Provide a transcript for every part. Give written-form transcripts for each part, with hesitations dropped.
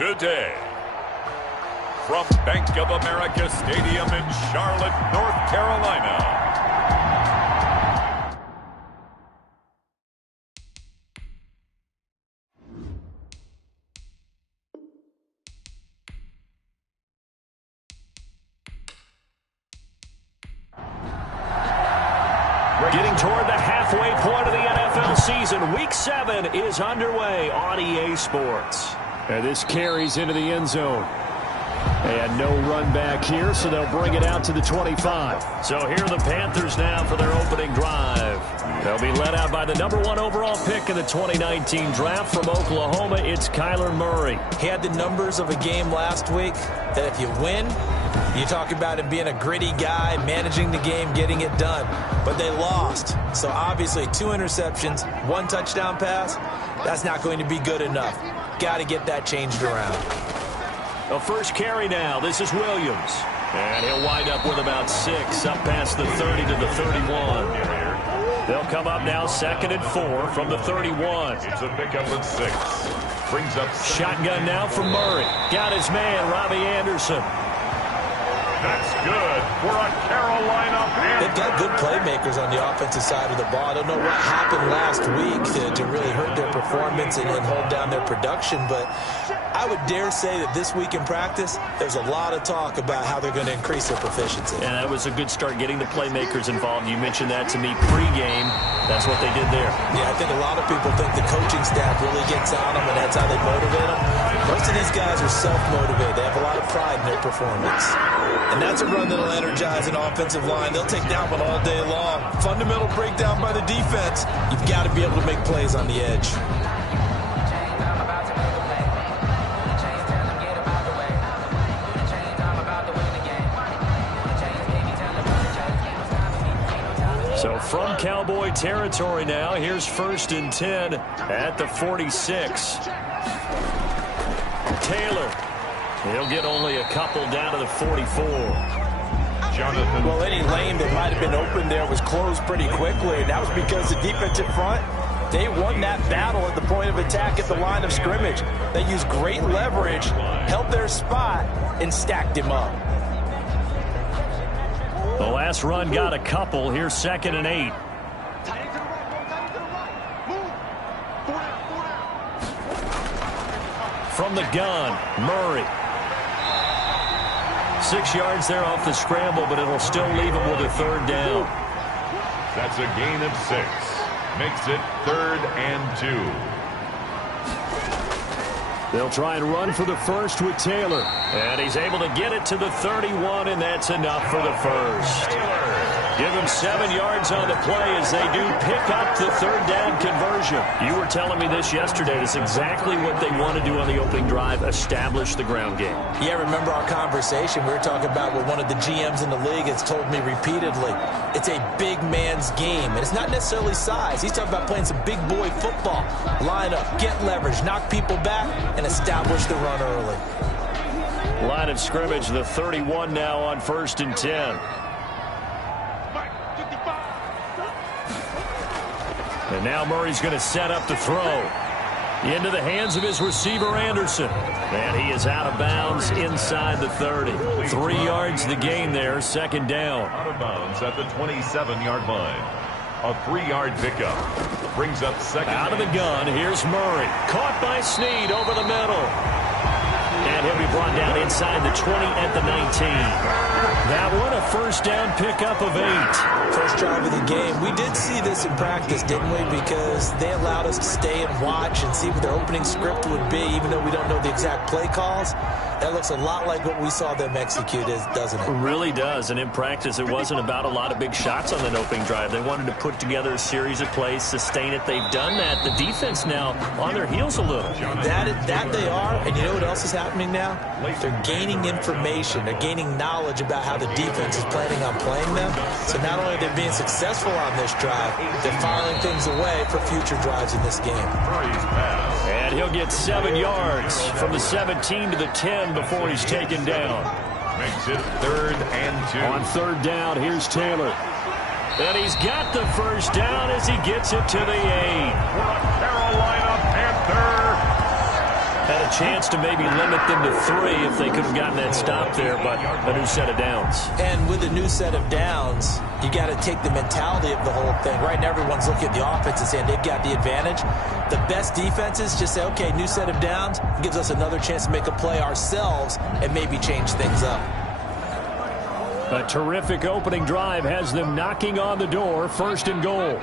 today. From Bank of America Stadium in Charlotte, North Carolina. Getting toward the halfway point of the NFL season. Week 7 is underway on EA Sports. And this carries into the end zone. And no run back here, so they'll bring it out to the 25. So here are the Panthers now for their opening drive. They'll be led out by the #1 overall pick in the 2019 draft from Oklahoma. It's Kyler Murray. He had the numbers of a game last week that if you win, you talk about him being a gritty guy, managing the game, getting it done. But they lost. So obviously 2 interceptions, 1 touchdown pass, that's not going to be good enough. Got to get that changed around. The first carry now. This is Williams. And he'll wind up with about 6 up past the 30 to the 31. They'll come up now 2nd and 4 from the 31. It's a pickup of 6. Brings up shotgun now from Murray. Got his man, Robbie Anderson. That's good for a Carolina Panther. They've got good playmakers on the offensive side of the ball. I don't know what happened last week to really hurt their performance and hold down their production, but I would dare say that this week in practice, there's a lot of talk about how they're going to increase their proficiency. And that was a good start getting the playmakers involved. You mentioned that to me pregame. That's what they did there. Yeah, I think a lot of people think the coaching staff really gets on them, and that's how they motivate them. Most of these guys are self-motivated. They have a lot of pride in their performance. And that's a run that'll energize an offensive line. They'll take that one all day long. Fundamental breakdown by the defense. You've got to be able to make plays on the edge. So from Cowboy territory now, here's 1st and 10 at the 46. Taylor. He'll get only a couple down to the 44. Jonathan. Well, any lane that might have been open there was closed pretty quickly, and that was because the defensive front, they won that battle at the point of attack at the line of scrimmage. They used great leverage, held their spot, and stacked him up. The last run got a couple. Here's 2nd and 8. From the gun, Murray. 6 yards there off the scramble, but it'll still leave him with a 3rd down. That's a gain of 6. Makes it 3rd and 2. They'll try and run for the first with Taylor. And he's able to get it to the 31, and that's enough for the first. Give him 7 yards on the play as they do pick up the 3rd down conversion. You were telling me this yesterday. That's exactly what they want to do on the opening drive, establish the ground game. Yeah, remember our conversation. We were talking about what one of the GMs in the league has told me repeatedly. It's a big man's game, and it's not necessarily size. He's talking about playing some big boy football. Line up, get leverage, knock people back, and establish the run early. Line of scrimmage, the 31 now on 1st and 10. And now Murray's going to set up the throw. Into the hands of his receiver, Anderson. And he is out of bounds inside the 30. 3 yards the gain there, 2nd down. Out of bounds at the 27-yard line. A 3-yard pickup. Brings up 2nd. Out of the gun, here's Murray. Caught by Snead over the middle. And he'll be brought down inside the 20 at the 19. That one, a 1st down pickup of 8. First drive of the game. We did see this in practice, didn't we? Because they allowed us to stay and watch and see what their opening script would be, even though we don't know the exact play calls. That looks a lot like what we saw them execute, doesn't it? It really does. And in practice, it wasn't about a lot of big shots on the opening drive. They wanted to put together a series of plays, sustain it. They've done that. The defense now on their heels a little. That they are. And you know what else is happening now? They're gaining information. They're gaining knowledge about how the defense is planning on playing them. So not only are they being successful on this drive, they're filing things away for future drives in this game. And he'll get 7 yards from the 17 to the 10 before he's taken down. Makes it 3rd and 2. On 3rd down, here's Taylor. And he's got the 1st down as he gets it to the 8. For a Carolina Panther. And a a chance to maybe limit them to 3 if they could have gotten that stop there, but a new set of downs. And with a new set of downs, you got to take the mentality of the whole thing. Right now, everyone's looking at the offense and saying they've got the advantage. The best defenses just say, okay, new set of downs gives us another chance to make a play ourselves and maybe change things up. A terrific opening drive has them knocking on the door, 1st and goal.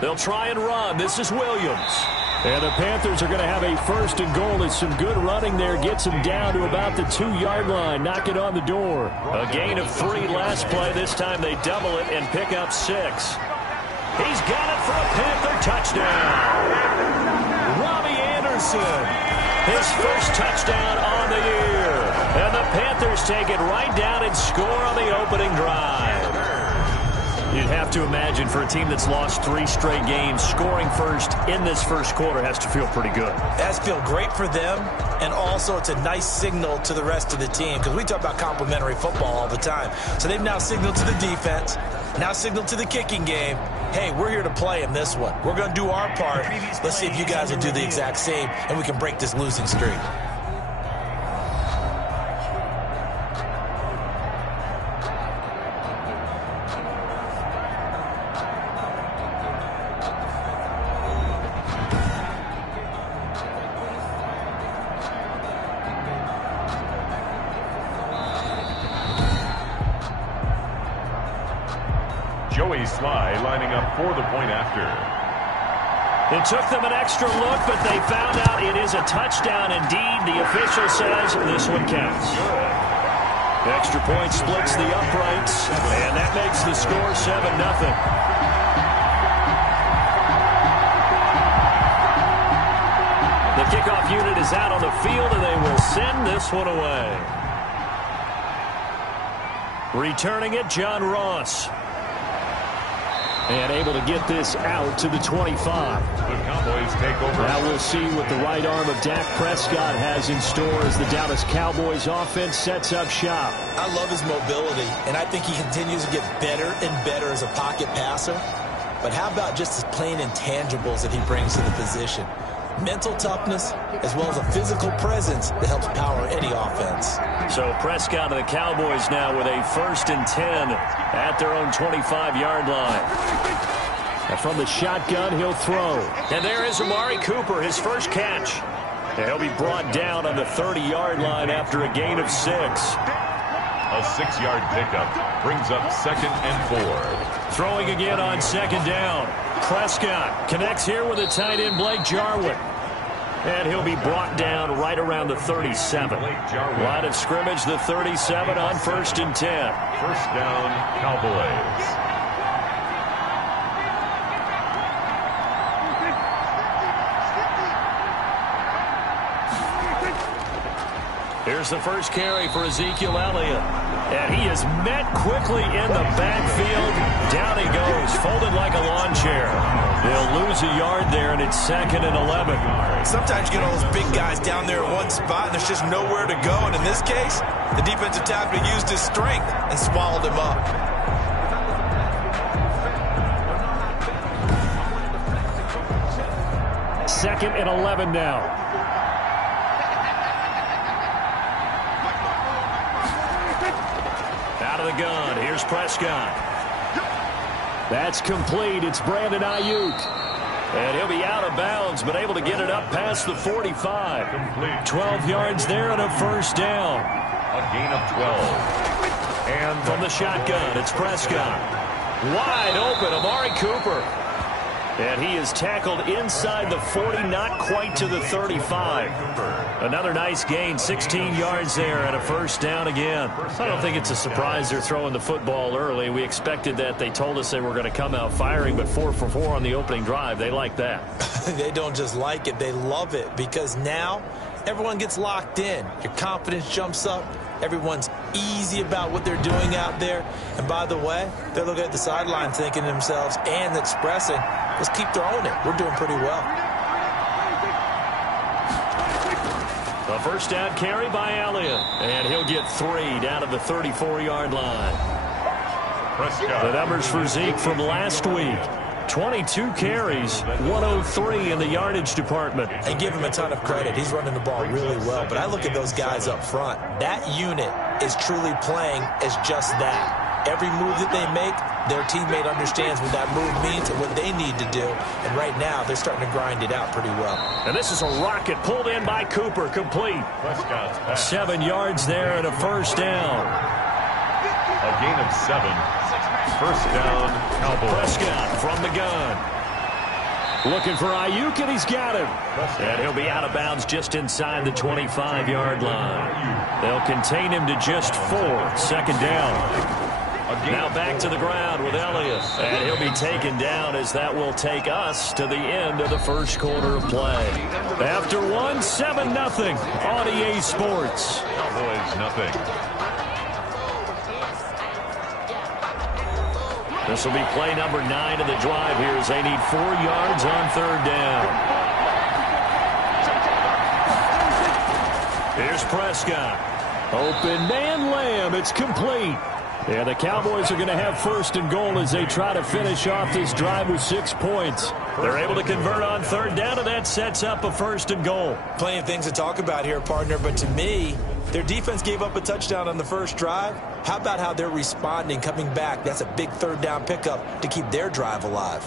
They'll try and run. This is Williams. And the Panthers are going to have a 1st and goal as some good running there gets them down to about the 2-yard line. Knock it on the door. A gain of 3 last play. This time they double it and pick up 6. He's got it for a Panther touchdown. Robbie Anderson. His first touchdown on the year. And the Panthers take it right down and score on the opening drive. You'd have to imagine for a team that's lost 3 straight games, scoring first in this first quarter has to feel pretty good. That's feel great for them, and also it's a nice signal to the rest of the team because we talk about complementary football all the time. So they've now signaled to the defense, now signaled to the kicking game, hey, we're here to play in this one. We're going to do our part. Let's see if you guys will do the exact same, and we can break this losing streak. Joey Sly lining up for the point after. It took them an extra look, but they found out it is a touchdown indeed. The official says this one counts. The extra point splits the uprights, and that makes the score 7-0. The kickoff unit is out on the field, and they will send this one away. Returning it, John Ross. And able to get this out to the 25. The Cowboys take over. Now we'll see what the right arm of Dak Prescott has in store as the Dallas Cowboys offense sets up shop. I love his mobility, and I think he continues to get better and better as a pocket passer. But how about just his plain intangibles that he brings to the position? Mental toughness, as well as a physical presence that helps power any offense. So Prescott and the Cowboys now with a 1st and 10 at their own 25-yard line. And from the shotgun, he'll throw. And there is Amari Cooper, his first catch. And he'll be brought down on the 30-yard line after a gain of 6. A 6-yard pickup brings up 2nd and 4. Throwing again on 2nd down. Prescott connects here with a tight end, Blake Jarwin. And he'll be brought down right around the 37. Line of scrimmage, the 37 on 1st and 10. First down, Cowboys. Here's the first carry for Ezekiel Elliott. And he is met quickly in the backfield. Down he goes, folded like a lawn chair. They'll lose a yard there, and it's 2nd and 11. Sometimes you get all those big guys down there in one spot, and there's just nowhere to go. And in this case, the defensive tackle used his strength and swallowed him up. Second and 11 now. Out of the gun, here's Prescott. That's complete. It's Brandon Ayuk. And he'll be out of bounds, but able to get it up past the 45. Complete. 12 yards there and a first down. A gain of 12. And From the shotgun, it's Prescott. Wide open, Amari Cooper. And he is tackled inside the 40, not quite to the 35. Another nice gain, 16 yards there and a first down again. I don't think it's a surprise they're throwing the football early. We expected that. They told us they were going to come out firing, but 4 for 4 on the opening drive. They like that. They don't just like it, they love it, because now everyone gets locked in. Your confidence jumps up. Everyone's easy about what they're doing out there. And by the way, they're looking at the sideline thinking to themselves and expressing, let's keep throwing it. We're doing pretty well. A first down carry by Elliott. And he'll get 3 down to the 34-yard line. Prescott. The numbers for Zeke from last week. 22 carries, 103 in the yardage department. And give him a ton of credit. He's running the ball really well. But I look at those guys up front. That unit is truly playing as just that. Every move that they make, their teammate understands what that move means and what they need to do. And right now, they're starting to grind it out pretty well. And this is a rocket pulled in by Cooper, complete. 7 yards there and a first down. A gain of 7. First down, Cowboys. Prescott from the gun. Looking for Ayuk, and he's got him. And he'll be out of bounds just inside the 25-yard line. They'll contain him to just 4. Second down. Now back to the ground with Elliott. And he'll be taken down as that will take us to the end of the first quarter of play. After 1, 7-0 on EA Sports. Cowboys, nothing. This will be play number 9 of the drive here as they need 4 yards on third down. Here's Prescott. Open man Lamb. It's complete. Yeah, the Cowboys are going to have first and goal as they try to finish off this drive with 6 points. They're able to convert on third down, and that sets up a first and goal. Plenty of things to talk about here, partner, but to me, their defense gave up a touchdown on the first drive. How about how they're responding, coming back? That's a big third down pickup to keep their drive alive.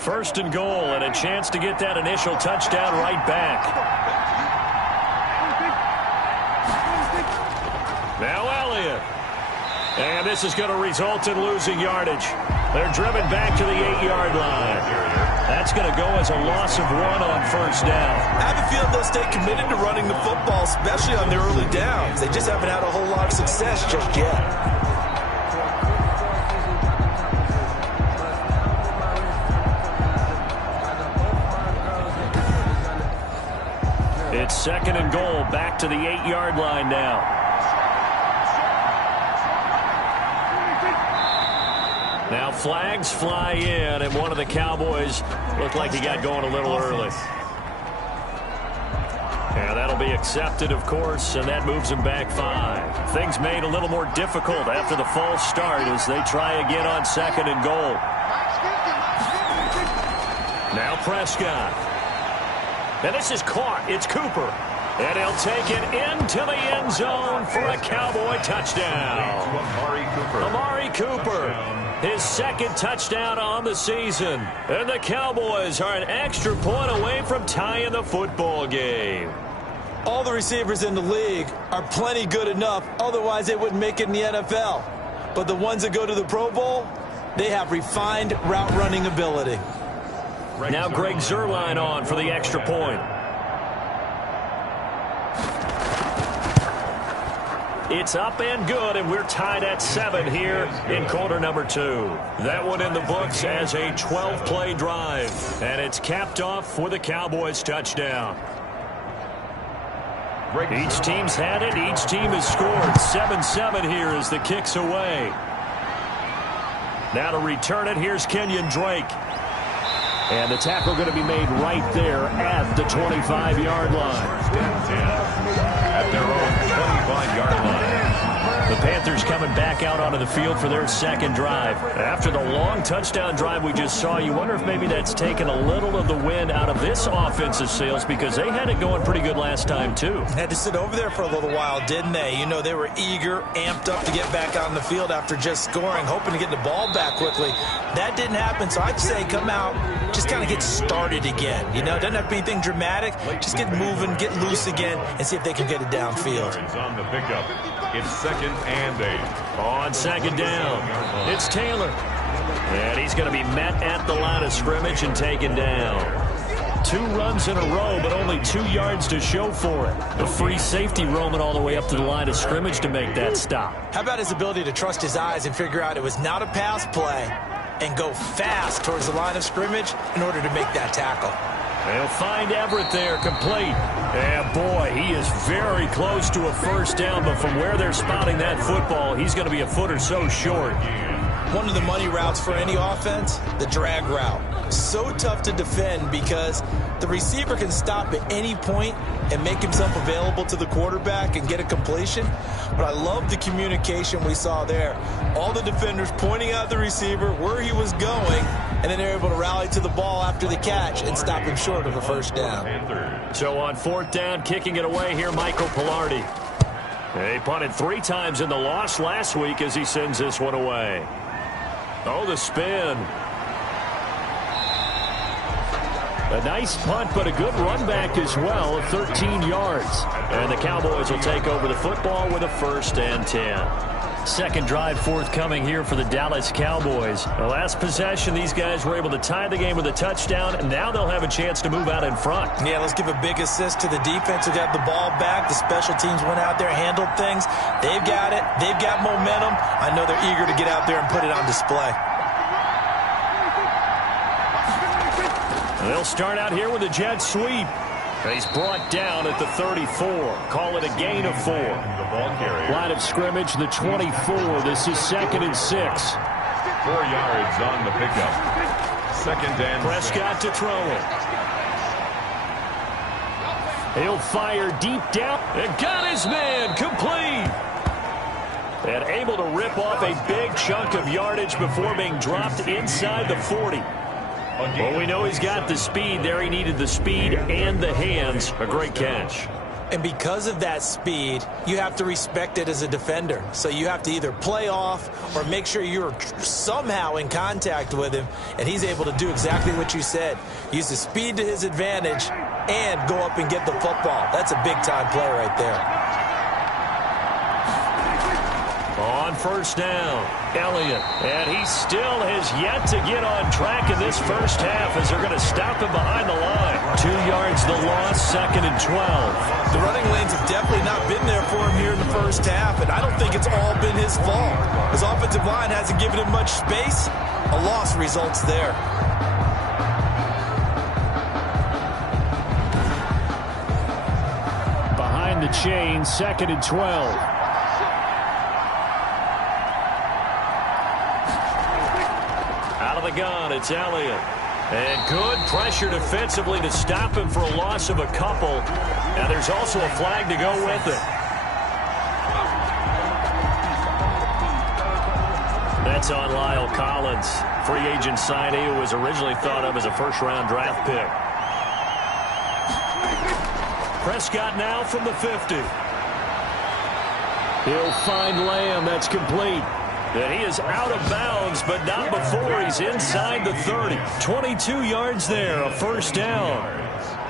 First and goal, and a chance to get that initial touchdown right back. Now Elliott. And this is going to result in losing yardage. They're driven back to the 8-yard line. That's going to go as a loss of 1 on first down. I have a feeling they'll stay committed to running the football, especially on their early downs. They just haven't had a whole lot of success just yet. It's second and goal, back to the 8-yard line now. Now flags fly in, and one of the Cowboys looked like he got going a little early. Yeah, that'll be accepted, of course, and that moves him back 5. Things made a little more difficult after the false start as they try again on second and goal. Now Prescott. And this is caught. It's Cooper. And he'll take it into the end zone for a Cowboy touchdown. Amari Cooper. His second touchdown on the season. And the Cowboys are an extra point away from tying the football game. All the receivers in the league are plenty good enough. Otherwise, they wouldn't make it in the NFL. But the ones that go to the Pro Bowl, they have refined route running ability. Now Greg Zuerlein on for the extra point. It's up and good, and we're tied at 7 here in quarter number 2. That one in the books as a 12-play drive, and it's capped off with a Cowboys touchdown. Each team's had it. Each team has scored. 7-7 here as the kick's away. Now to return it, here's Kenyon Drake. And the tackle going to be made right there at the 25-yard line. At their own 25-yard line. The Panthers coming back out onto the field for their second drive. After the long touchdown drive we just saw, you wonder if maybe that's taken a little of the wind out of this offensive sails because they had it going pretty good last time, too. Had to sit over there for a little while, didn't they? You know, they were eager, amped up to get back on the field after just scoring, hoping to get the ball back quickly. That didn't happen, so I'd say come out, just kind of get started again. You know, it doesn't have to be anything dramatic. Just get moving, get loose again, and see if they can get it downfield. On the pickup. It's second and 8. On second down, it's Taylor. And he's going to be met at the line of scrimmage and taken down. 2 runs in a row, but only 2 yards to show for it. The free safety roaming all the way up to the line of scrimmage to make that stop. How about his ability to trust his eyes and figure out it was not a pass play and go fast towards the line of scrimmage in order to make that tackle? They'll find Everett there, complete. And boy, he is very close to a first down, but from where they're spotting that football, he's going to be a foot or so short. One of the money routes for any offense, the drag route. So tough to defend because the receiver can stop at any point and make himself available to the quarterback and get a completion. But I love the communication we saw there. All the defenders pointing out the receiver, where he was going, and then they're able to rally to the ball after the catch and stop him short of a first down. So on 4th down, kicking it away here, Michael Pilardi. He punted 3 times in the loss last week as he sends this one away. Oh, the spin. A nice punt, but a good run back as well of 13 yards. And the Cowboys will take over the football with a 1st and 10. Second drive forthcoming here for the Dallas Cowboys. The last possession, these guys were able to tie the game with a touchdown, and now they'll have a chance to move out in front. Yeah, let's give a big assist to the defense who got the ball back. The special teams went out there, handled things. They've got it. They've got momentum. I know they're eager to get out there and put it on display. They'll start out here with a jet sweep. He's brought down at the 34. Call it a gain of 4. Line of scrimmage, the 24. This is 2nd and 6. 4 yards on the pickup. 2nd and 6. Prescott to throw it. He'll fire deep down. And got his man complete. And able to rip off a big chunk of yardage before being dropped inside the 40. Well, we know he's got the speed there. He needed the speed and the hands. A great catch. And because of that speed, you have to respect it as a defender. So you have to either play off or make sure you're somehow in contact with him. And he's able to do exactly what you said. Use the speed to his advantage and go up and get the football. That's a big-time play right there. On 1st down, Elliott. And he still has yet to get on track in this first half as they're going to stop him behind the line. 2 yards the loss, 2nd and 12. The running lanes have definitely not been there for him here in the first half, and I don't think it's all been his fault. His offensive line hasn't given him much space. A loss results there. Behind the chain, 2nd and 12. The gun, it's Elliott. And good pressure defensively to stop him for a loss of a couple. And there's also a flag to go with it. That's on Lyle Collins, free agent signee who was originally thought of as a 1st-round draft pick. Prescott now from the 50. He'll find Lamb. That's complete. And he is out of bounds, but not before he's inside the 30. 22 yards there, a 1st down.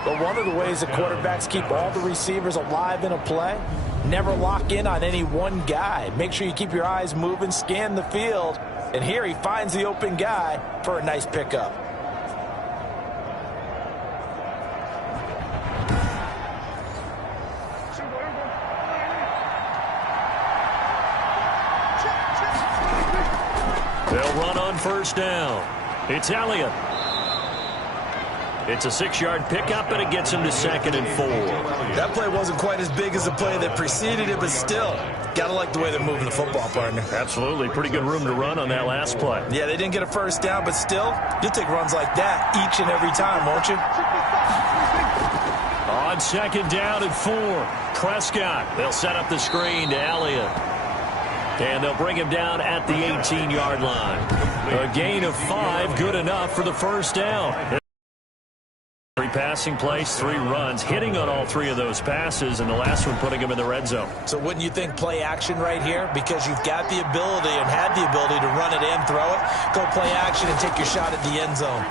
But one of the ways that quarterbacks keep all the receivers alive in a play, never lock in on any one guy. Make sure you keep your eyes moving, scan the field. And here he finds the open guy for a nice pickup. They'll run on 1st down. It's Elliott. It's a 6-yard pickup, and it gets him to 2nd and 4. That play wasn't quite as big as the play that preceded it, but still, got to like the way they're moving the football, partner. Absolutely. Pretty good room to run on that last play. Yeah, they didn't get a 1st down, but still, you'll take runs like that each and every time, won't you? On 2nd down and 4. Prescott. They'll set up the screen to Elliott. And they'll bring him down at the 18-yard line. A gain of 5, good enough for the 1st down. 3 passing plays, 3 runs, hitting on all 3 of those passes, and the last one putting him in the red zone. So wouldn't you think play action right here? Because you've got the ability and had the ability to run it and throw it. Go play action and take your shot at the end zone.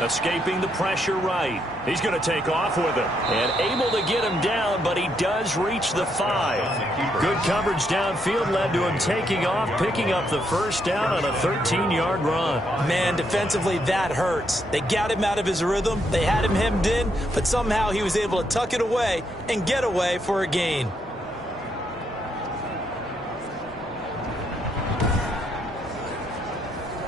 Escaping the pressure right. He's going to take off with it. And able to get him down, but he does reach the 5. Good coverage downfield led to him taking off, picking up the 1st down on a 13-yard run. Man, defensively, that hurts. They got him out of his rhythm. They had him hemmed in, but somehow he was able to tuck it away and get away for a gain.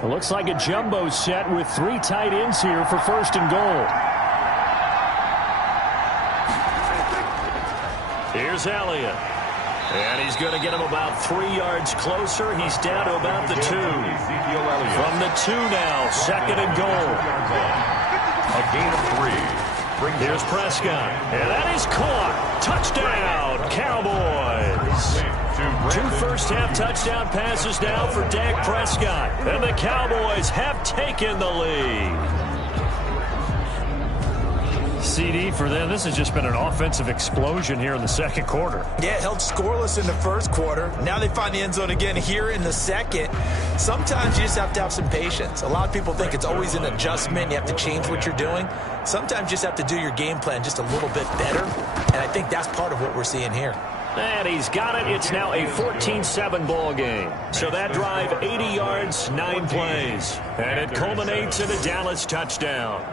It looks like a jumbo set with 3 tight ends here for 1st and goal. Here's Elliott. And he's going to get him about 3 yards closer. He's down to about the 2. From the 2 now, 2nd and goal. A gain of 3. Here's Prescott, and that is caught. Touchdown, Cowboys. 2 first-half touchdown passes now for Dak Prescott, and the Cowboys have taken the lead. CD for them, this has just been an offensive explosion here in the second quarter. Yeah, held scoreless in the first quarter. Now they find the end zone again here in the second. Sometimes you just have to have some patience. A lot of people think it's always an adjustment. You have to change what you're doing. Sometimes you just have to do your game plan just a little bit better. And I think that's part of what we're seeing here. And he's got it. It's now a 14-7 ball game. So that drive, 80 yards, 9 plays. And it culminates in a Dallas touchdown.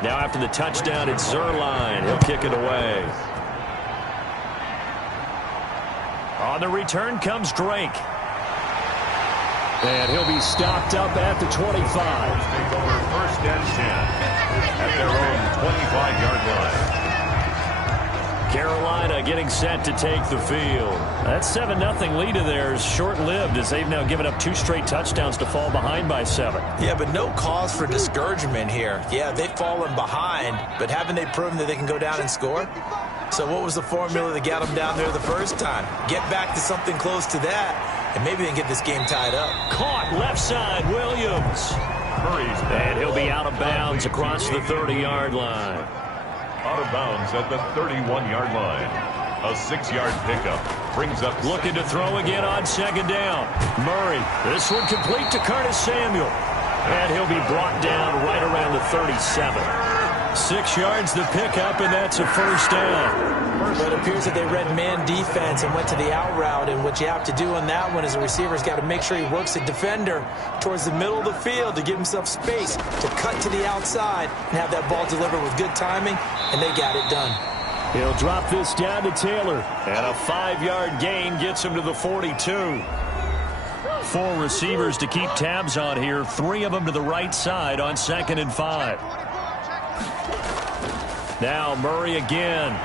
Now after the touchdown, it's Zerline. He'll kick it away. On the return comes Drake. And he'll be stopped up at the 25. Take over 1st and 10 at their own 25-yard line. Carolina getting set to take the field. That 7-0 lead of theirs short-lived as they've now given up 2 straight touchdowns to fall behind by 7. Yeah, but no cause for discouragement here. Yeah, they've fallen behind, but haven't they proven that they can go down and score? So what was the formula that got them down there the first time? Get back to something close to that, and maybe they can get this game tied up. Caught left side, Williams. And he'll be out of bounds across the 30-yard line. Out of bounds at the 31-yard line. A 6-yard pickup brings up. Looking to throw again on 2nd down. Murray. This one complete to Curtis Samuel. And he'll be brought down right around the 37. 6 yards the pickup, and that's a 1st down. But it appears that they read man defense and went to the out route, and what you have to do on that one as a receiver is got to make sure he works the defender towards the middle of the field to give himself space to cut to the outside and have that ball delivered with good timing, and they got it done. He'll drop this down to Taylor, and a 5-yard gain gets him to the 42. 4 receivers to keep tabs on here, 3 of them to the right side on 2nd and 5. Now Murray again.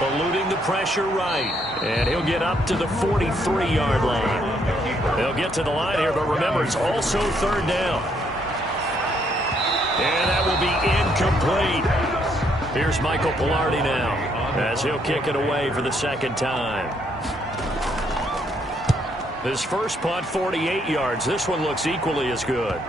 Eluding the pressure right. And he'll get up to the 43-yard line. They'll get to the line here, but remember, it's also 3rd down. And that will be incomplete. Here's Michael Pilardi now, as he'll kick it away for the 2nd time. His first punt, 48 yards. This one looks equally as good.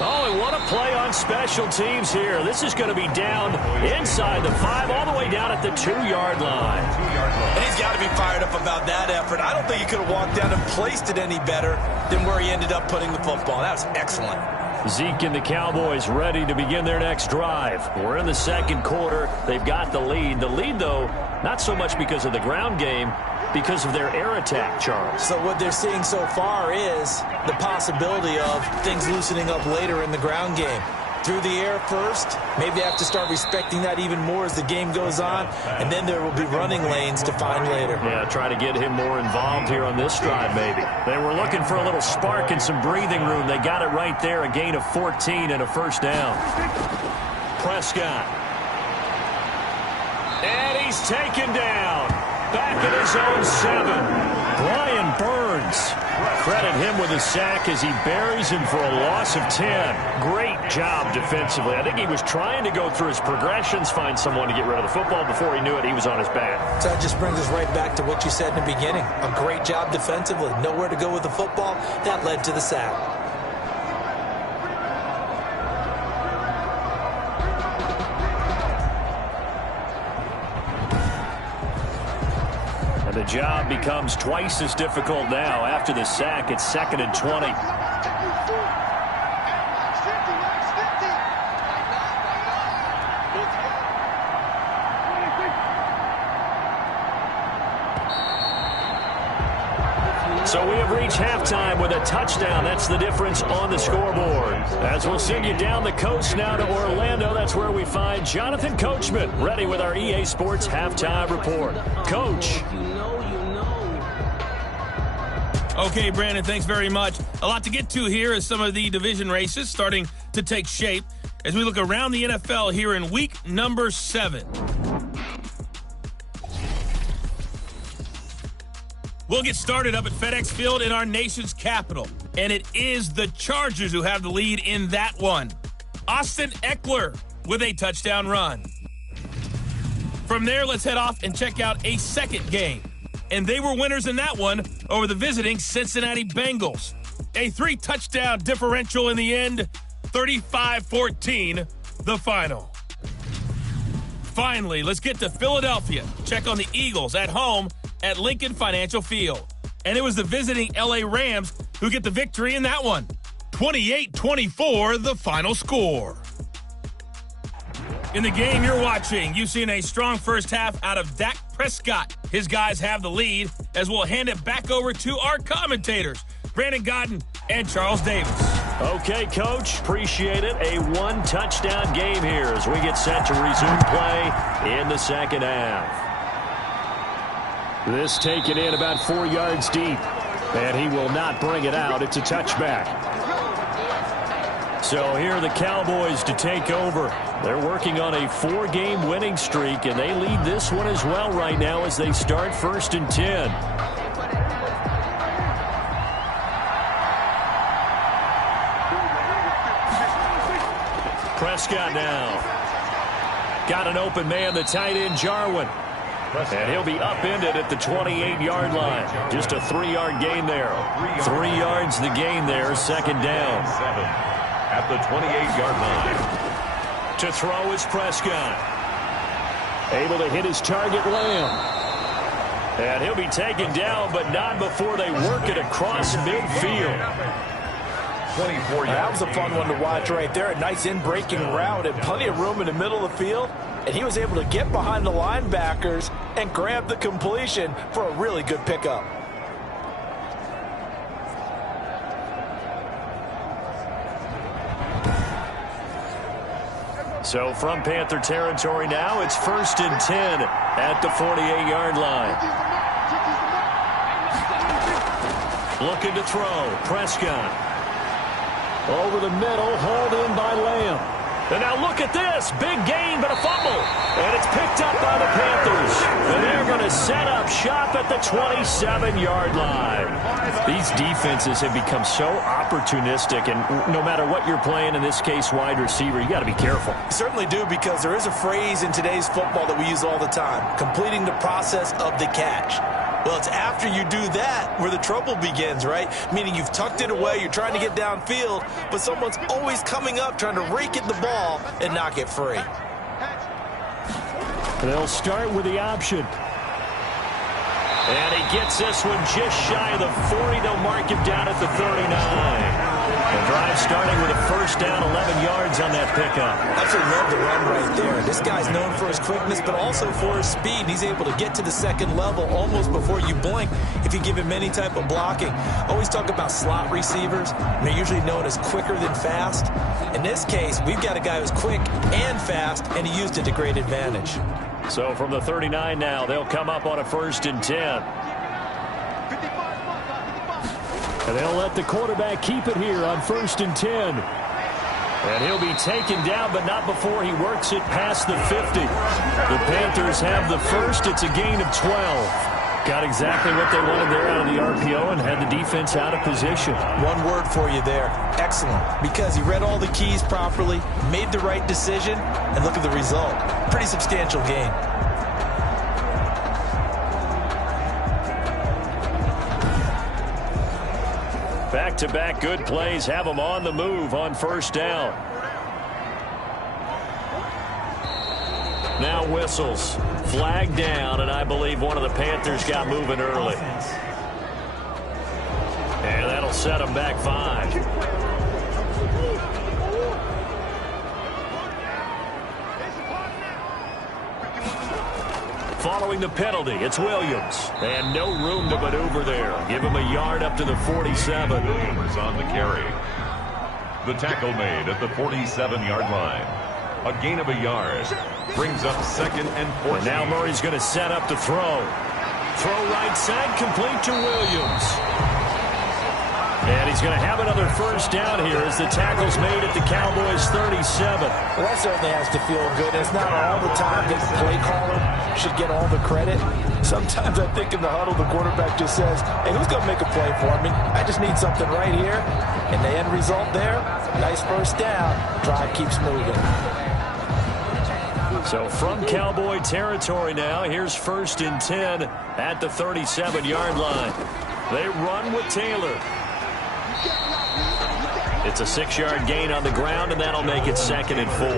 Oh, and what a play on special teams here. This is going to be down inside the 5, all the way down at the 2-yard line. And he's got to be fired up about that effort. I don't think he could have walked down and placed it any better than where he ended up putting the football. That was excellent. Zeke and the Cowboys ready to begin their next drive. We're in the 2nd quarter. They've got the lead. The lead, though, not so much because of the ground game, because of their air attack, Charles. So what they're seeing so far is the possibility of things loosening up later in the ground game. Through the air first, maybe they have to start respecting that even more as the game goes on, and then there will be running lanes to find later. Yeah, try to get him more involved here on this drive, maybe. They were looking for a little spark and some breathing room. They got it right there, a gain of 14 and a 1st down. Prescott. And he's taken down. Back at his own 7. Brian Burns. Credit him with a sack as he buries him for a loss of 10. Great job defensively. I think he was trying to go through his progressions, find someone to get rid of the football. Before he knew it, he was on his back. So that just brings us right back to what you said in the beginning. A great job defensively. Nowhere to go with the football. That led to the sack. The job becomes twice as difficult now. After the sack, it's 2nd and 20. So we have reached halftime with a touchdown. That's the difference on the scoreboard. As we'll send you down the coast now to Orlando, that's where we find Jonathan Coachman, ready with our EA Sports halftime report. Coach. Okay, Brandon, thanks very much. A lot to get to here as some of the division races starting to take shape as we look around the NFL here in week number 7. We'll get started up at FedEx Field in our nation's capital, and it is the Chargers who have the lead in that one. Austin Eckler with a touchdown run. From there, let's head off and check out a second game. And they were winners in that one over the visiting Cincinnati Bengals. A 3-touchdown differential in the end, 35-14, the final. Finally, let's get to Philadelphia. Check on the Eagles at home at Lincoln Financial Field. And it was the visiting LA Rams who get the victory in that one. 28-24, the final score. In the game you're watching, you've seen a strong first half out of Dak Prescott. His guys have the lead as we'll hand it back over to our commentators, Brandon Godden and Charles Davis. Okay, Coach, appreciate it. A 1-touchdown game here as we get set to resume play in the second half. This taken in about 4 yards deep, and he will not bring it out. It's a touchback. So here are the Cowboys to take over. They're working on a 4-game winning streak, and they lead this one as well right now as they start 1st and 10. Prescott now. Got an open man, the tight end, Jarwin. And he'll be upended at the 28-yard line. Just a 3-yard gain there. 3 yards the gain there, second down. At the 28-yard line. To throw is Prescott. Able to hit his target, Lamb. And he'll be taken down, but not before they work it across midfield. 24 yards. That was a fun one to watch right there. A nice in-breaking route and plenty of room in the middle of the field. And he was able to get behind the linebackers and grab the completion for a really good pickup. So from Panther territory now, it's 1st and 10 at the 48-yard line. Looking to throw, Prescott. Over the middle, hauled in by Lamb. And now look at this. Big gain, but a fumble. And it's picked up by the Panthers. And they're going to set up shop at the 27-yard line. These defenses have become so opportunistic, and no matter what you're playing, in this case wide receiver, you got to be careful. You certainly do, because there is a phrase in today's football that we use all the time: completing the process of the catch. Well, it's after you do that where the trouble begins, right? Meaning you've tucked it away, you're trying to get downfield, but someone's always coming up trying to rake at the ball and knock it free. They'll start with the option. And he gets this one just shy of the 40. They'll mark him down at the 39. The drive starting with a first down, 11 yards on that pickup. Absolutely love the run right there. This guy's known for his quickness, but also for his speed. He's able to get to the second level almost before you blink if you give him any type of blocking. Always talk about slot receivers, and they're usually known as quicker than fast. In this case, we've got a guy who's quick and fast, and he used it to great advantage. So from the 39 now, they'll come up on a 1st and 10. And they'll let the quarterback keep it here on 1st and 10. And he'll be taken down, but not before he works it past the 50. The Panthers have the first. It's a gain of 12. Got exactly what they wanted there out of the RPO and had the defense out of position. One word for you there: excellent. Because he read all the keys properly, made the right decision, and look at the result. Pretty substantial gain. Back-to-back good plays have them on the move on first down. Now whistles. Flag down, and I believe one of the Panthers got moving early. And that'll set them back 5. Following the penalty, it's Williams. And no room to maneuver there. Give him a yard up to the 47. Williams on the carry. The tackle made at the 47-yard line. A gain of a yard. Brings up 2nd and 14. And now Murray's going to set up to throw. Throw right side, complete to Williams. And he's going to have another first down here as the tackle's made at the Cowboys' 37. Well, that certainly has to feel good. It's not all the time that the play caller should get all the credit. Sometimes I think in the huddle, the quarterback just says, hey, who's going to make a play for me? I just need something right here. And the end result there, nice first down. Drive keeps moving. So from Cowboy territory now, here's 1st and 10 at the 37-yard line. They run with Taylor. It's a 6-yard gain on the ground, and that'll make it 2nd and 4.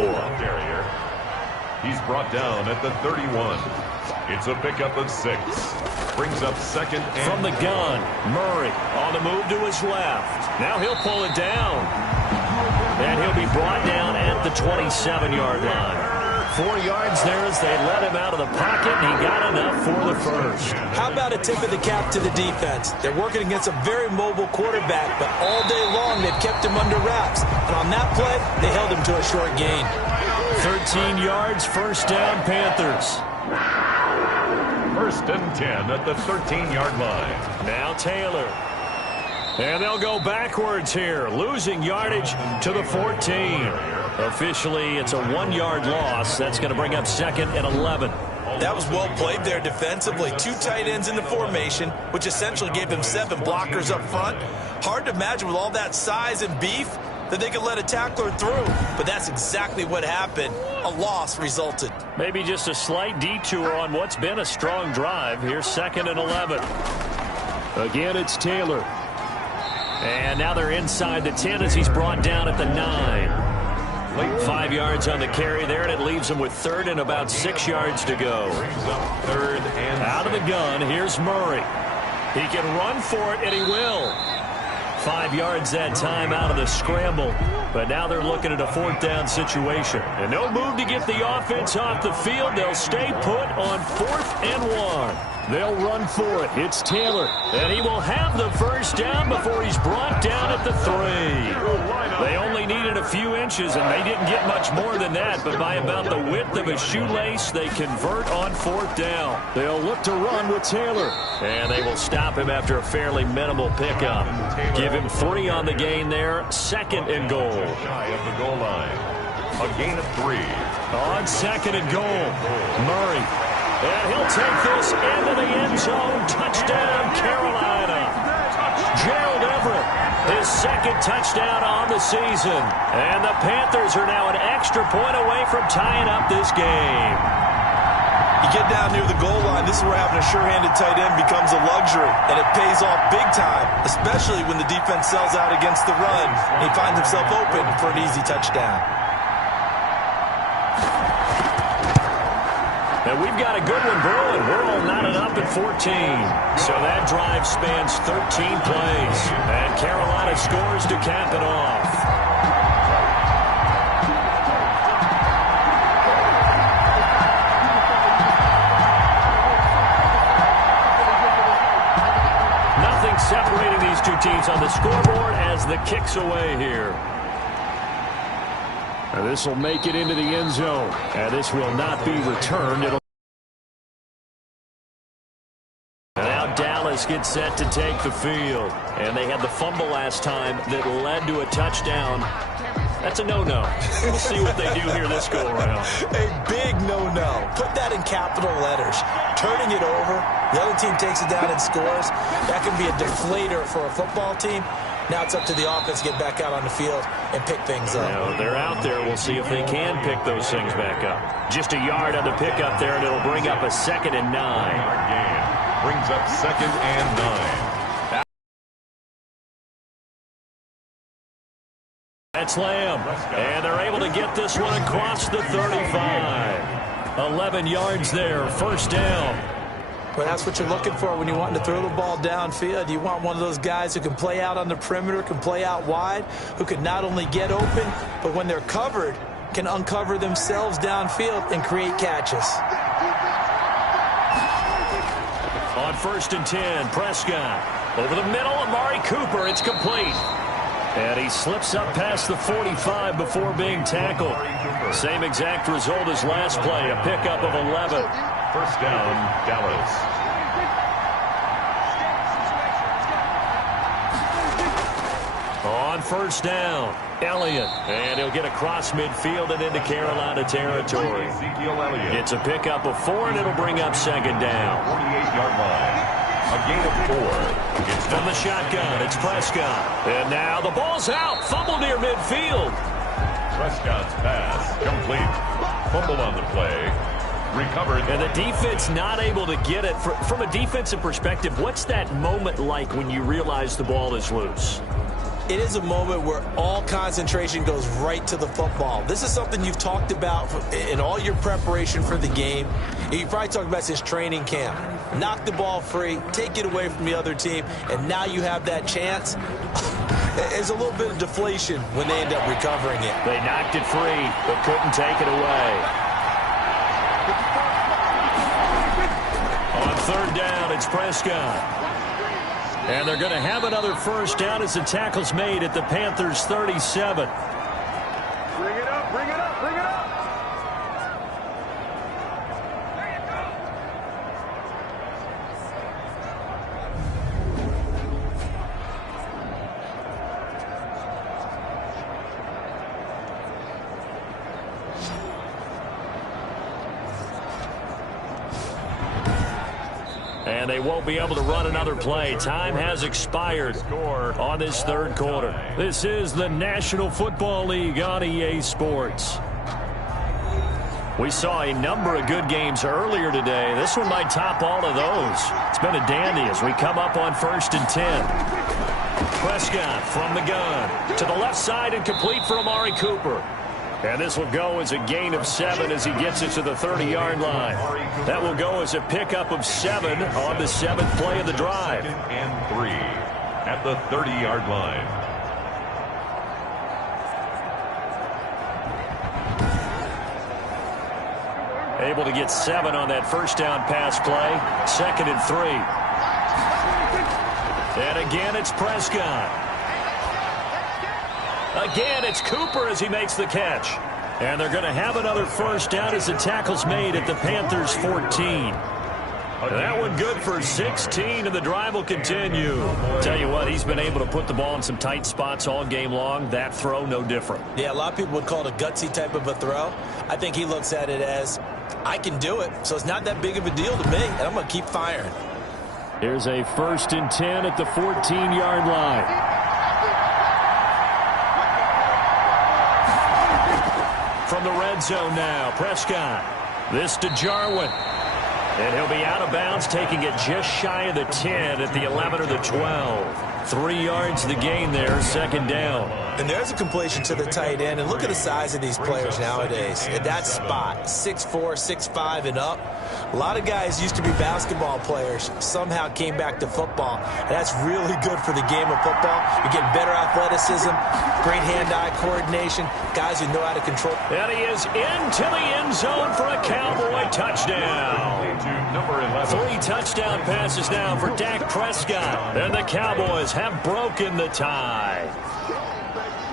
He's brought down at the 31. It's a pickup of 6. Brings up 2nd and... From the gun, Murray on the move to his left. Now he'll pull it down. And he'll be brought down at the 27-yard line. 4 yards there as they let him out of the pocket, and he got enough for the first. How about a tip of the cap to the defense? They're working against a very mobile quarterback, but all day long they've kept him under wraps. And on that play, they held him to a short gain. 13 yards, first down, Panthers. 1st and 10 at the 13-yard line. Now Taylor. And they'll go backwards here, losing yardage to the 14. Officially, it's a 1-yard loss. That's going to bring up 2nd and 11. That was well played there defensively. 2 tight ends in the formation, which essentially gave them 7 blockers up front. Hard to imagine with all that size and beef that they could let a tackler through. But that's exactly what happened. A loss resulted. Maybe just a slight detour on what's been a strong drive. Here's 2nd and 11. Again, it's Taylor. And now they're inside the 10 as he's brought down at the 9. 5 yards on the carry there, and it leaves him with 3rd and about 6 yards to go. 3rd and... Out of the gun, here's Murray. He can run for it, and he will. 5 yards that time out of the scramble. But now they're looking at a 4th down situation. And no move to get the offense off the field. They'll stay put on 4th and 1. They'll run for it. It's Taylor. And he will have the first down before he's brought down at the 3. They only needed a few inches, and they didn't get much more than that. But by about the width of a shoelace, they convert on 4th down. They'll look to run with Taylor. And they will stop him after a fairly minimal pickup. Give him 3 on the gain there. 2nd and goal. Shy of the goal line. A gain of 3. On 2nd and goal, Murray. And he'll take this into the end zone. Touchdown, Carolina. Gerald Everett, his 2nd touchdown on the season. And the Panthers are now an extra point away from tying up this game. You get down near the goal line, this is where having a sure-handed tight end becomes a luxury. And it pays off big time, especially when the defense sells out against the run. And he finds himself open for an easy touchdown. And we've got a good one brewing. We're all knotted up at 14. So that drive spans 13 plays. And Carolina scores to cap it off. Nothing separating these two teams on the scoreboard as the kick's away here. And this will make it into the end zone. And this will not be returned. And now Dallas gets set to take the field. And they had the fumble last time that led to a touchdown. That's a no-no. We'll see what they do here this go-around. A big no-no. Put that in capital letters. Turning it over, the other team takes it down and scores. That can be a deflator for a football team. Now it's up to the offense to get back out on the field and pick things up. Now, they're out there. We'll see if they can pick those things back up. Just a yard on the pickup there, and it'll bring up a 2nd and 9. Brings up 2nd and 9. That's Lamb. And they're able to get this one across the 35. 11 yards there, first down. Well, that's what you're looking for when you're wanting to throw the ball downfield. You want one of those guys who can play out on the perimeter, can play out wide, who can not only get open, but when they're covered, can uncover themselves downfield and create catches. On 1st and 10, Prescott. Over the middle, Amari Cooper. It's complete. And he slips up past the 45 before being tackled. Same exact result as last play, a pickup of 11. First down, Dallas. on first down. Elliott, and he'll get across midfield and into Carolina territory. It's a pickup of 4, and it'll bring up second down. 48-yard line. A gain of 4. It's from the shotgun. It's Prescott. And now the ball's out. Fumble near midfield. Prescott's pass complete. Fumble on the play. Recovered. And the defense not able to get it. From a defensive perspective, what's that moment like when you realize the ball is loose? It is a moment where all concentration goes right to the football. This is something you've talked about in all your preparation for the game. You probably talked about since training camp. Knock the ball free, take it away from the other team, and now you have that chance. There's a little bit of deflation when they end up recovering it. They knocked it free, but couldn't take it away. On third down, it's Prescott. And they're going to have another first down as the tackle's made at the Panthers' 37. Bring it up, bring it up, bring it up. And they won't be able to run another play. Time has expired on this third quarter. This is the National Football League on EA Sports. We saw a number of good games earlier today. This one might top all of those. It's been a dandy as we come up on 1st and 10. Prescott from the gun to the left side and complete for Amari Cooper. And this will go as a gain of 7 as he gets it to the 30-yard line. That will go as a pickup of 7 on the 7th play of the drive. 2nd and 3 at the 30-yard line. Able to get 7 on that first down pass play. 2nd and 3. And again, it's Prescott. Again, it's Cooper as he makes the catch. And they're going to have another first down as the tackle's made at the Panthers' 14. That one good for 16, and the drive will continue. Tell you what, he's been able to put the ball in some tight spots all game long. That throw, no different. Yeah, a lot of people would call it a gutsy type of a throw. I think he looks at it as, I can do it, so it's not that big of a deal to me, and I'm going to keep firing. Here's a 1st and 10 at the 14-yard line. From the red zone now, Prescott. This to Jarwin. And he'll be out of bounds, taking it just shy of the 10 at the 11 or the 12. 3 yards the gain there, 2nd down. And there's a completion to the tight end. And look at the size of these players nowadays. At that spot, 6'4", 6'5", and up. A lot of guys used to be basketball players, somehow came back to football. And that's really good for the game of football. You're getting better athleticism, great hand-eye coordination, guys who know how to control. And he is into the end zone for a Cowboy touchdown. 3 touchdown passes now for Dak Prescott. And the Cowboys have broken the tie.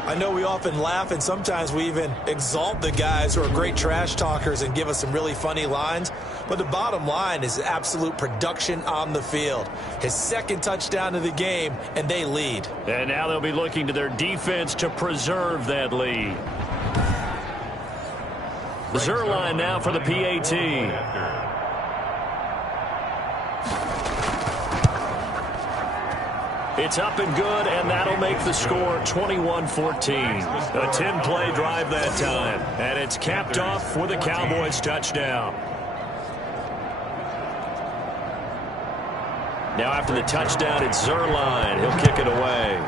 I know we often laugh, and sometimes we even exalt the guys who are great trash talkers and give us some really funny lines. But the bottom line is absolute production on the field. His 2nd touchdown of the game, and they lead. And now they'll be looking to their defense to preserve that lead. Zerline now for the PAT. It's up and good, and that'll make the score 21-14. A 10-play drive that time, and it's capped off with a Cowboys touchdown. Now after the touchdown, it's Zerline. He'll kick it away.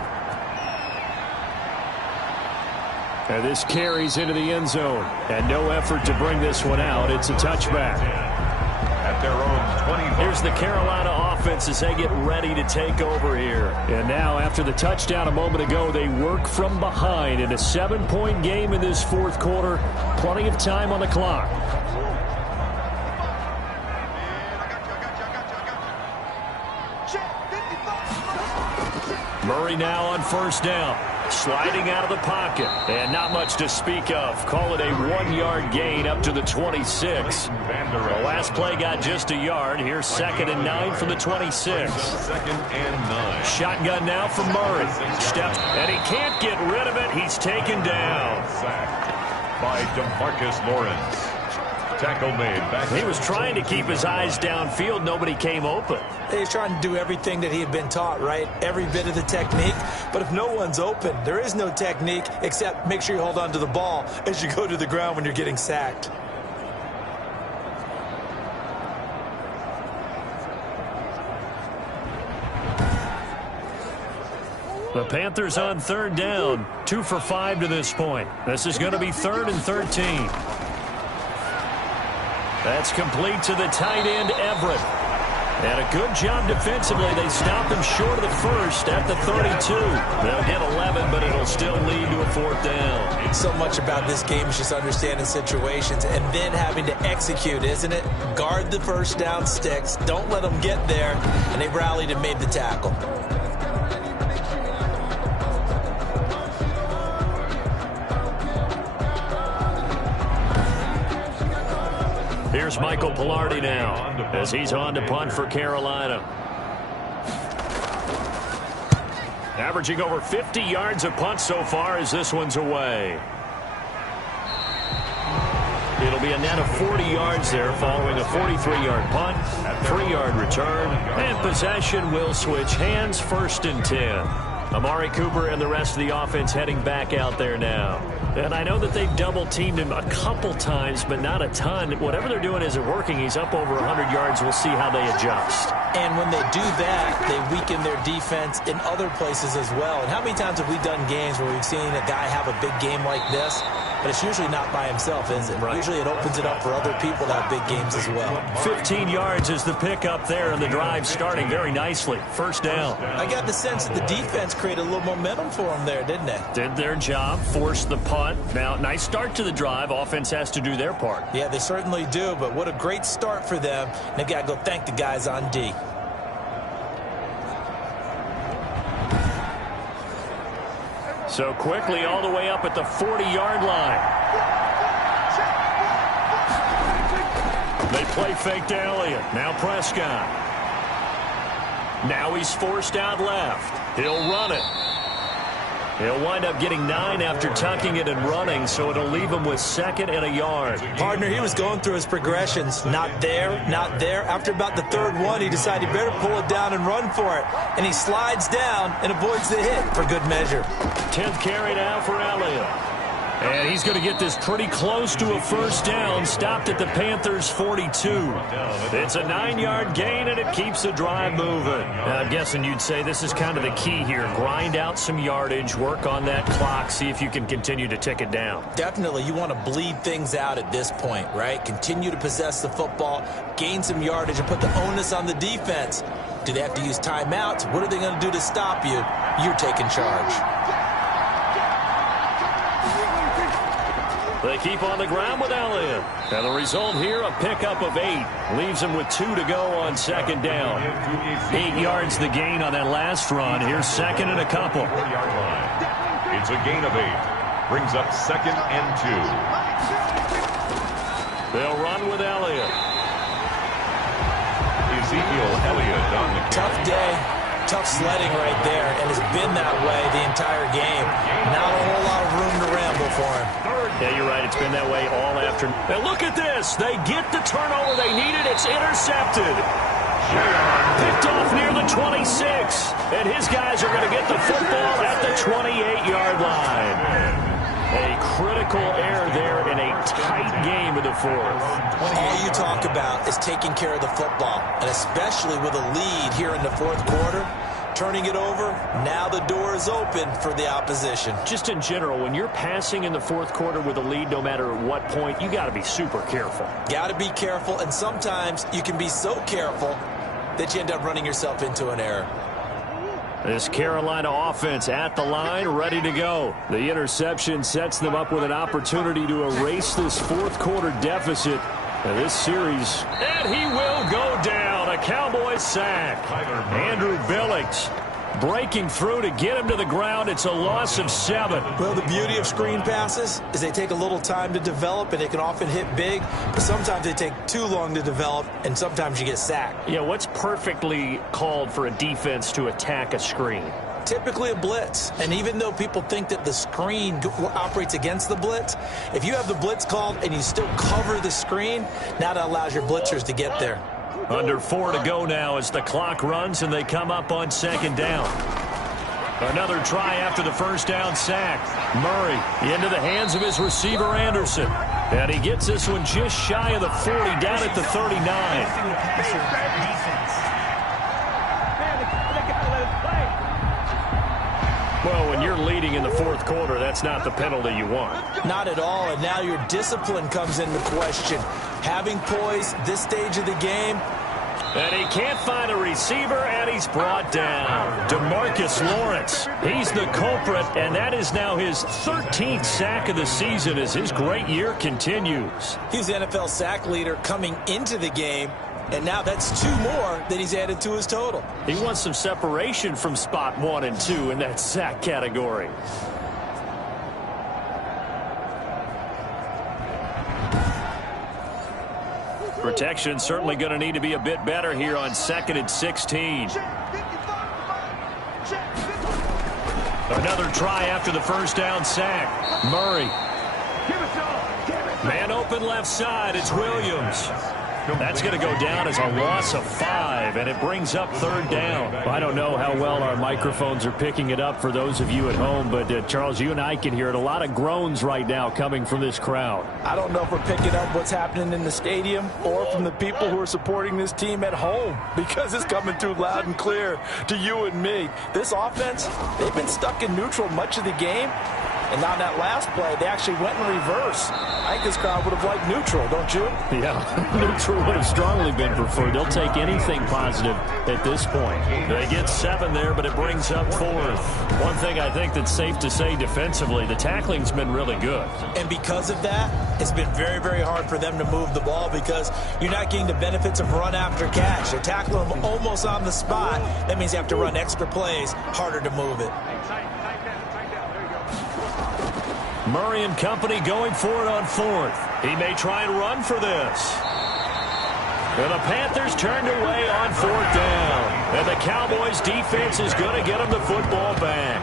And this carries into the end zone, and no effort to bring this one out. It's a touchback. At their own 25. Here's the Carolina offense as they get ready to take over here. And now, after the touchdown a moment ago, they work from behind in a 7-point game in this 4th quarter. Plenty of time on the clock. Murray now on 1st down. Sliding out of the pocket. And not much to speak of. Call it a 1-yard gain up to the 26. The last play got just a yard. Here's 2nd and 9 from the 26. 2nd and 9. Shotgun now for Murray. Steps, and he can't get rid of it. He's taken down. Sacked by DeMarcus Lawrence. Tackle made back. He was trying to keep his eyes downfield. Nobody came open. He's trying to do everything that he had been taught, right? Every bit of the technique. But if no one's open, there is no technique except make sure you hold on to the ball as you go to the ground when you're getting sacked. The Panthers on 3rd down. 2 for 5 to this point. This is going to be 3rd and 13. That's complete to the tight end, Everett. And a good job defensively. They stopped him short of the first at the 32. They'll get 11, but it'll still lead to a 4th down. So much about this game is just understanding situations and then having to execute, isn't it? Guard the first down sticks. Don't let them get there. And they rallied and made the tackle. Here's Michael Pilardi now as he's on to punt for Carolina. Averaging over 50 yards a punt so far as this one's away. It'll be a net of 40 yards there following a 43-yard punt, 3-yard return, and possession will switch hands. 1st and 10. Amari Cooper and the rest of the offense heading back out there now. And I know that they've double-teamed him a couple times, but not a ton. Whatever they're doing isn't working. He's up over 100 yards. We'll see how they adjust. And when they do that, they weaken their defense in other places as well. And how many times have we done games where we've seen a guy have a big game like this? But it's usually not by himself, is it? Right. Usually it opens it up for other people to have big games as well. 15 yards is the pickup there, and the drive starting very nicely. 1st down. I got the sense that the defense created a little momentum for them there, didn't they? Did their job, forced the punt. Now, nice start to the drive. Offense has to do their part. Yeah, they certainly do, but what a great start for them. And they've got to go thank the guys on D. So quickly all the way up at the 40-yard line. They play fake to Elliott. Now Prescott. Now he's forced out left. He'll run it. He'll wind up getting 9 after tucking it and running, so it'll leave him with 2nd and a yard. Partner, he was going through his progressions. Not there, not there. After about the 3rd one, he decided he better pull it down and run for it. And he slides down and avoids the hit for good measure. 10th carry now for Elliott. And he's going to get this pretty close to a 1st down, stopped at the Panthers' 42. It's a 9-yard gain, and it keeps the drive moving. Now, I'm guessing you'd say this is kind of the key here. Grind out some yardage, work on that clock, see if you can continue to tick it down. Definitely, you want to bleed things out at this point, right? Continue to possess the football, gain some yardage, and put the onus on the defense. Do they have to use timeouts? What are they going to do to stop you? You're taking charge. They keep on the ground with Elliott. And the result here, a pickup of 8. Leaves him with 2 to go on 2nd down. 8 yards the gain on that last run. Here's 2nd and a couple. It's a gain of 8. Brings up 2nd and 2. They'll run with Elliott. Ezekiel Elliott on the tough day, tough sledding right there, and it's been that way the entire game. Not a whole lot of room to ramble for him. Yeah, you're right. It's been that way all afternoon. And look at this. They get the turnover they needed. It's intercepted. Picked off near the 26. And his guys are going to get the football at the 28-yard line. A critical error there in a tight game of the 4th. All you talk about is taking care of the football, and especially with a lead here in the 4th quarter. Turning it over, now the door is open for the opposition. Just in general, when you're passing in the 4th quarter with a lead, no matter what point, you got to be super careful. Got to be careful, and sometimes you can be so careful that you end up running yourself into an error. This Carolina offense at the line, ready to go. The interception sets them up with an opportunity to erase this 4th quarter deficit in this series. And he will go down. A Cowboys sack. Andrew Billings Breaking through to get him to the ground. It's a loss of 7. Well, the beauty of screen passes is they take a little time to develop, and they can often hit big. But sometimes they take too long to develop, and sometimes you get sacked. Yeah, what's perfectly called for a defense to attack a screen? Typically a blitz. And even though people think that the screen operates against the blitz, if you have the blitz called and you still cover the screen, now that allows your blitzers to get there. Under 4 to go now as the clock runs and they come up on 2nd down. Another try after the first down sack. Murray into the hands of his receiver Anderson. And he gets this one just shy of the 40, down at the 39. Well, when you're leading in the 4th quarter, that's not the penalty you want. Not at all, and now your discipline comes into question. Having poise this stage of the game. And he can't find a receiver, and he's brought down. DeMarcus Lawrence, he's the culprit, and that is now his 13th sack of the season as his great year continues. He's the NFL sack leader coming into the game. And now that's 2 more that he's added to his total. He wants some separation from spot 1 and 2 in that sack category. Protection certainly going to need to be a bit better here on 2nd and 16. Another try after the first down sack. Murray. Man open left side. It's Williams. That's going to go down as a loss of 5, and it brings up 3rd down. I don't know how well our microphones are picking it up for those of you at home, but Charles, you and I can hear it. A lot of groans right now coming from this crowd. I don't know if we're picking up what's happening in the stadium or from the people who are supporting this team at home, because it's coming through loud and clear to you and me. This offense, they've been stuck in neutral much of the game. And on that last play, they actually went in reverse. I think this crowd would have liked neutral, don't you? Yeah, neutral would have strongly been preferred. They'll take anything positive at this point. They get 7 there, but it brings up 4th. One thing I think that's safe to say defensively, the tackling's been really good. And because of that, it's been very, very hard for them to move the ball because you're not getting the benefits of run after catch. They're tackling them almost on the spot. That means you have to run extra plays, harder to move it. Murray and company going for it on 4th. He may try and run for this. And the Panthers turned away on 4th down. And the Cowboys defense is going to get them the football back.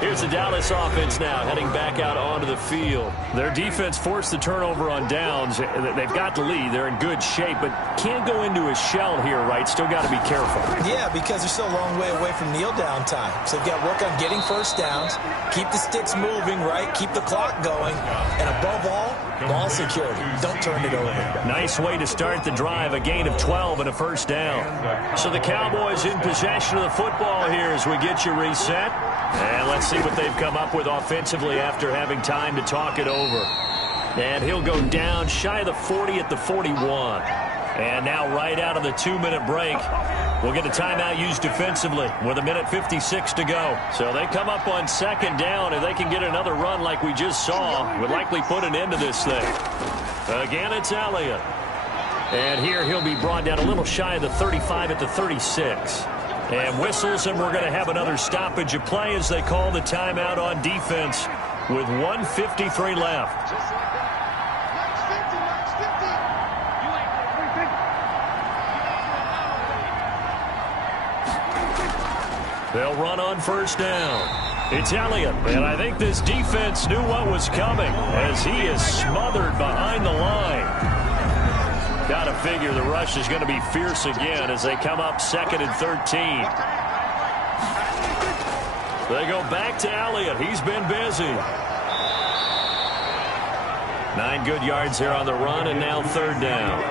Here's the Dallas offense now heading back out onto the field. Their defense forced the turnover on downs. They've got the lead. They're in good shape, but can't go into a shell here, right? Still got to be careful. Yeah, because they're still a long way away from kneel down time. So they've got to work on getting first downs, keep the sticks moving, right? Keep the clock going. And above all, ball security. Don't turn it over. Nice way to start the drive. A gain of 12 and a first down. So the Cowboys in possession of the football here as we get you reset. And let's see what they've come up with offensively after having time to talk it over. And he'll go down shy of the 40 at the 41. And now right out of the 2-minute break, we'll get a timeout used defensively with 1:56 to go. So they come up on 2nd down. If they can get another run like we just saw, would likely put an end to this thing. Again, it's Elliott. And here he'll be brought down a little shy of the 35 at the 36. And whistles, and we're going to have another stoppage of play as they call the timeout on defense with 1:53 left. They'll run on first down. It's Elliott, and I think this defense knew what was coming as he is smothered behind the line. Got to figure the rush is going to be fierce again as they come up 2nd and 13. They go back to Elliott. He's been busy. 9 good yards there on the run, and now 3rd down.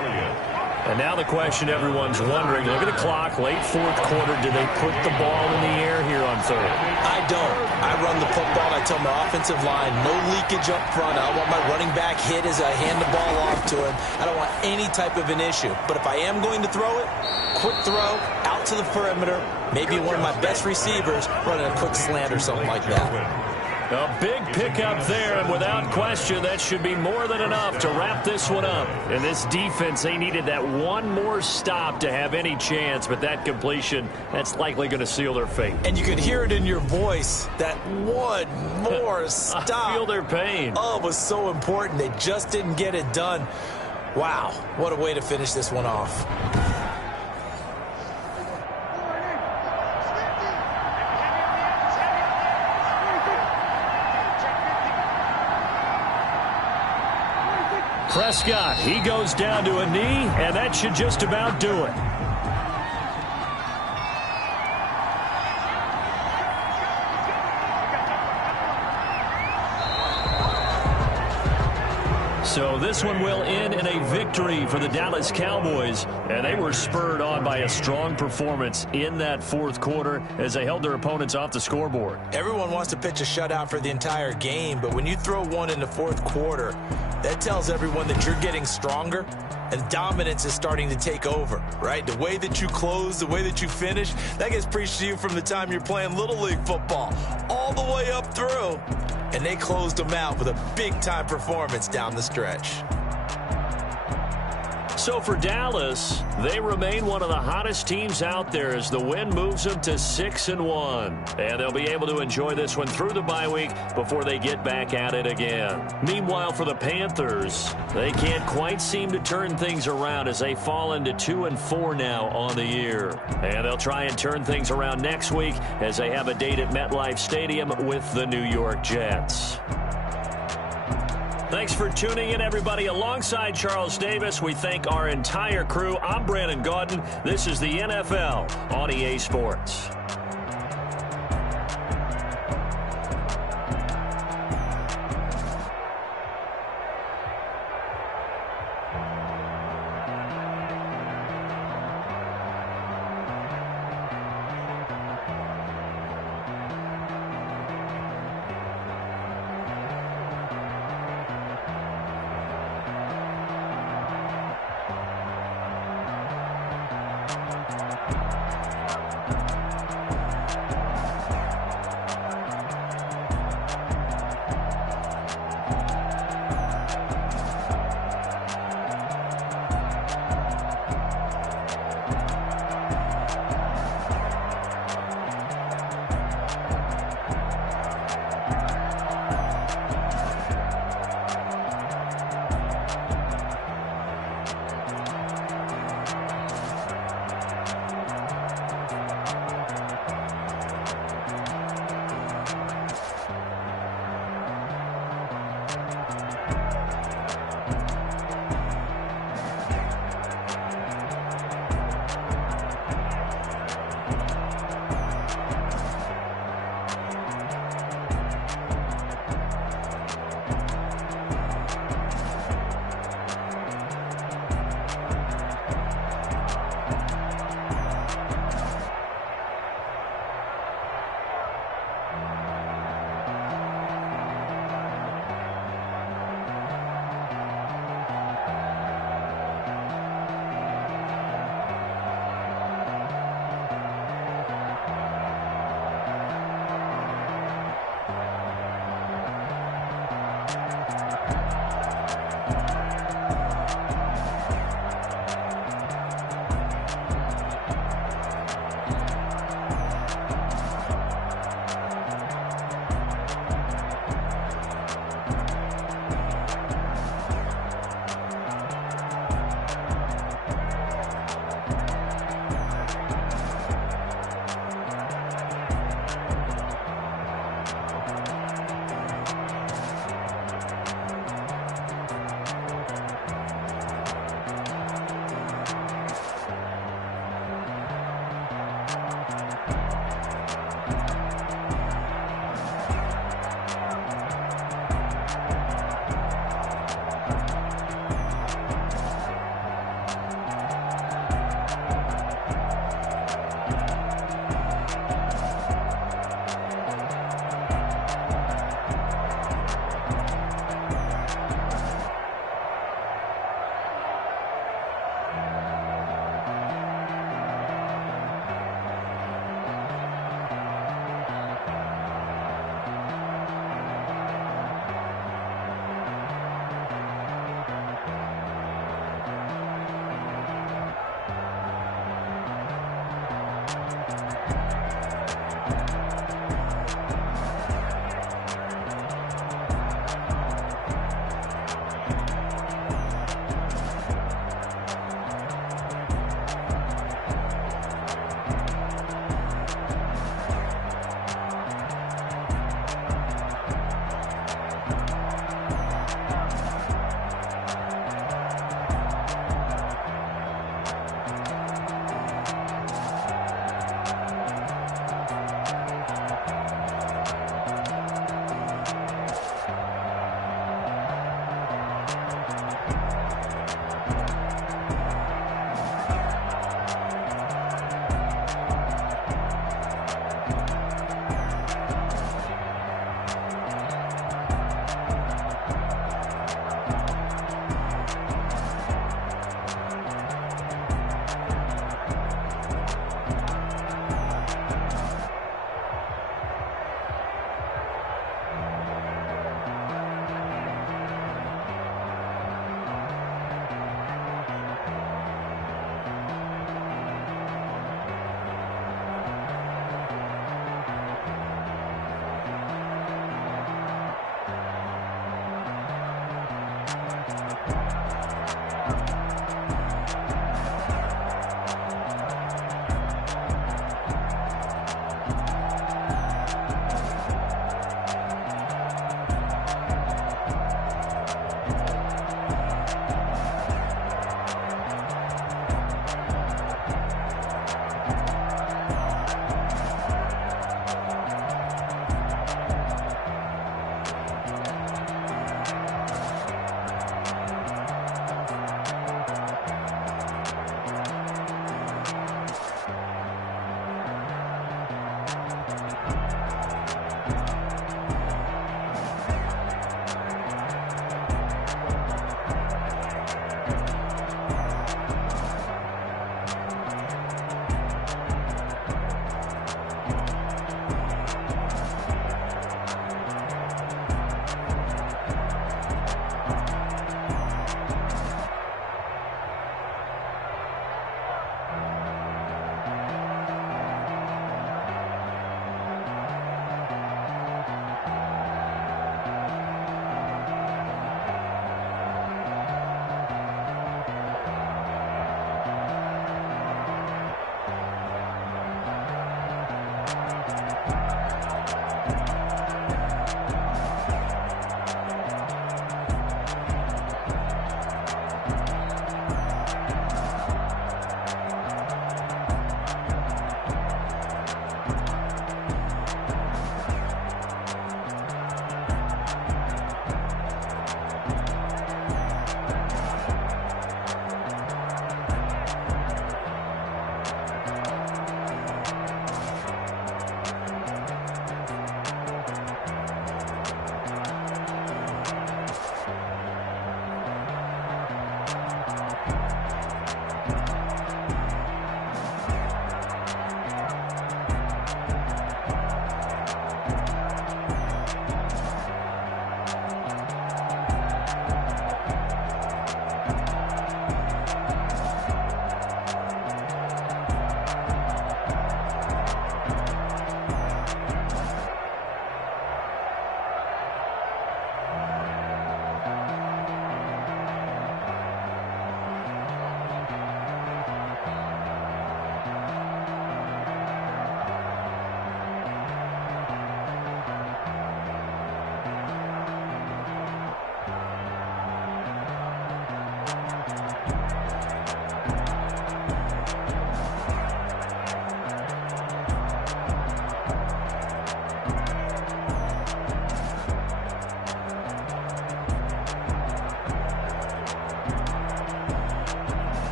And now the question everyone's wondering, look at the clock, late 4th quarter, do they put the ball in the air here on 3rd? I don't. I run the football. I tell my offensive line, no leakage up front. I don't want my running back hit as I hand the ball off to him. I don't want any type of an issue. But if I am going to throw it, quick throw, out to the perimeter, maybe one of my best receivers running a quick slant or something like that. A big pickup there, and without question, that should be more than enough to wrap this one up. And this defense, they needed that one more stop to have any chance, but that completion, that's likely going to seal their fate. And you could hear it in your voice, that one more stop. I feel their pain. Oh, it was so important. They just didn't get it done. Wow, what a way to finish this one off. Prescott, he goes down to a knee, and that should just about do it. So this one will end in a victory for the Dallas Cowboys, and they were spurred on by a strong performance in that fourth quarter as they held their opponents off the scoreboard. Everyone wants to pitch a shutout for the entire game, but when you throw one in the fourth quarter, that tells everyone that you're getting stronger and dominance is starting to take over, right? The way that you close, the way that you finish, that gets preached to you from the time you're playing Little League football all the way up through. And they closed them out with a big-time performance down the stretch. So for Dallas, they remain one of the hottest teams out there as the win moves them to 6-1. And they'll be able to enjoy this one through the bye week before they get back at it again. Meanwhile, for the Panthers, they can't quite seem to turn things around as they fall into 2-4 now on the year. And they'll try and turn things around next week as they have a date at MetLife Stadium with the New York Jets. Thanks for tuning in, everybody. Alongside Charles Davis, we thank our entire crew. I'm Brandon Gaudin. This is the NFL on EA Sports.